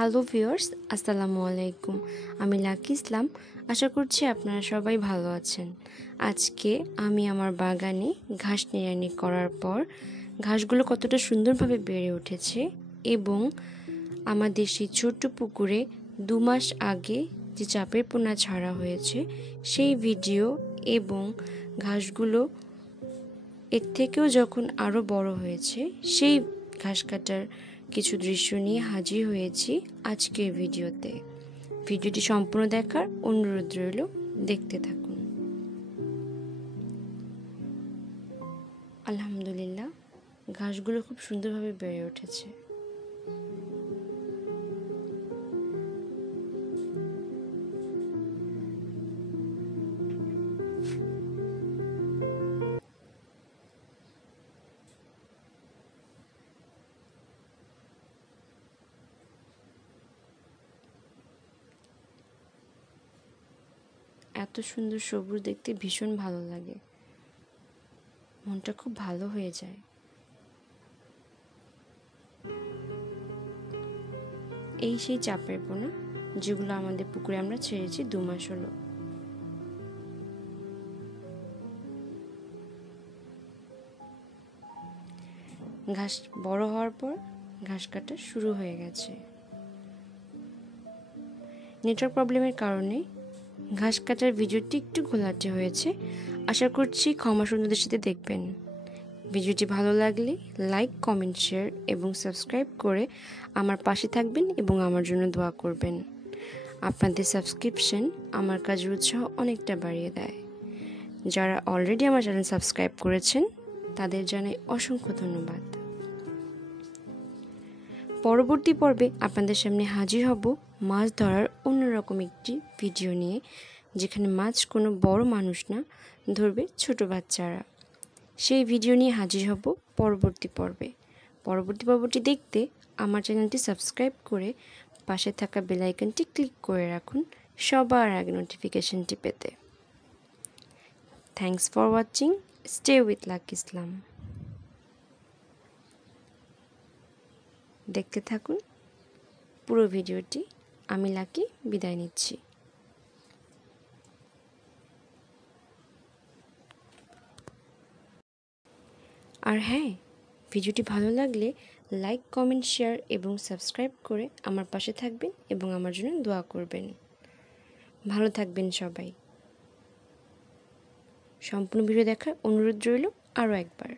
Hello viewers, আসসালামু আলাইকুম। আমি লাকি ইসলাম। আশা করছি আপনারা সবাই ভালো আছেন। আজকে আমি আমার বাগানে ঘাস নিড়ানি করার পর ঘাসগুলো কতটা সুন্দরভাবে বেড়ে উঠেছে এবং আমাদের সেই ছোট্ট পুকুরে 2 মাস আগে যে চাপের পোনা ছাড়া হয়েছে সেই ভিডিও এবং ঘাসগুলো এর থেকেও যখন আরও বড় হয়েছে সেই ঘাস কাটার কিছু দৃশ্য নিয়ে হাজির হয়েছি আজকের ভিডিওতে। ভিডিওটি সম্পূর্ণ দেখার অনুরোধ রইল, দেখতে থাকুন। আলহামদুলিল্লাহ, ঘাসগুলো খুব সুন্দরভাবে বেড়ে উঠেছে। এত সুন্দর সবুজ দেখতে ভীষণ ভালো লাগে, মনটা খুব ভালো হয়ে যায়। এই সেই চাপের পোনা যেগুলো আমাদের পুকুরে আমরা ছেড়েছি 2 মাস হলো। ঘাস বড় হওয়ার পর ঘাস কাটা শুরু হয়ে গেছে। নেটওয়ার্ক প্রবলেমের কারণে ঘাস কাটার ভিডিওটি একটু ঘোলাটে হয়েছে। আশা করছি ক্ষমা সুন্দরদের সাথে দেখবেন। ভিডিওটি ভালো লাগলে লাইক, কমেন্ট, শেয়ার এবং সাবস্ক্রাইব করে আমার পাশে থাকবেন এবং আমার জন্য দোয়া করবেন। আপনাদের সাবস্ক্রিপশন আমার কাজের উৎসাহ অনেকটা বাড়িয়ে দেয়। যারা অলরেডি আমার চ্যানেল সাবস্ক্রাইব করেছেন তাদের জানাই অসংখ্য ধন্যবাদ। পরবর্তী পর্বে আপনাদের সামনে হাজির হব মাছ ধরার অন্যরকম একটি ভিডিও নিয়ে, যেখানে মাছ কোনো বড় মানুষ না, ধরবে ছোট বাচ্চারা। সেই ভিডিও নিয়ে হাজির হব পরবর্তী পর্বে। পরবর্তী পর্বটি দেখতে আমার চ্যানেলটি সাবস্ক্রাইব করে পাশে থাকা বেল আইকনটি ক্লিক করে রাখুন সবার আগে নোটিফিকেশনটি পেতে। Thanks for watching. Stay with Lucky Islam. দেখতে থাকুন পুরো ভিডিওটি। আমি লাকি বিদায় নিচ্ছি। আর হ্যাঁ, ভিডিওটি ভালো লাগলে লাইক, কমেন্ট, শেয়ার এবং সাবস্ক্রাইব করে আমার পাশে থাকবেন এবং আমার জন্য দোয়া করবেন। ভালো থাকবেন সবাই। সম্পূর্ণ ভিডিও দেখার অনুরোধ রইল আরও একবার।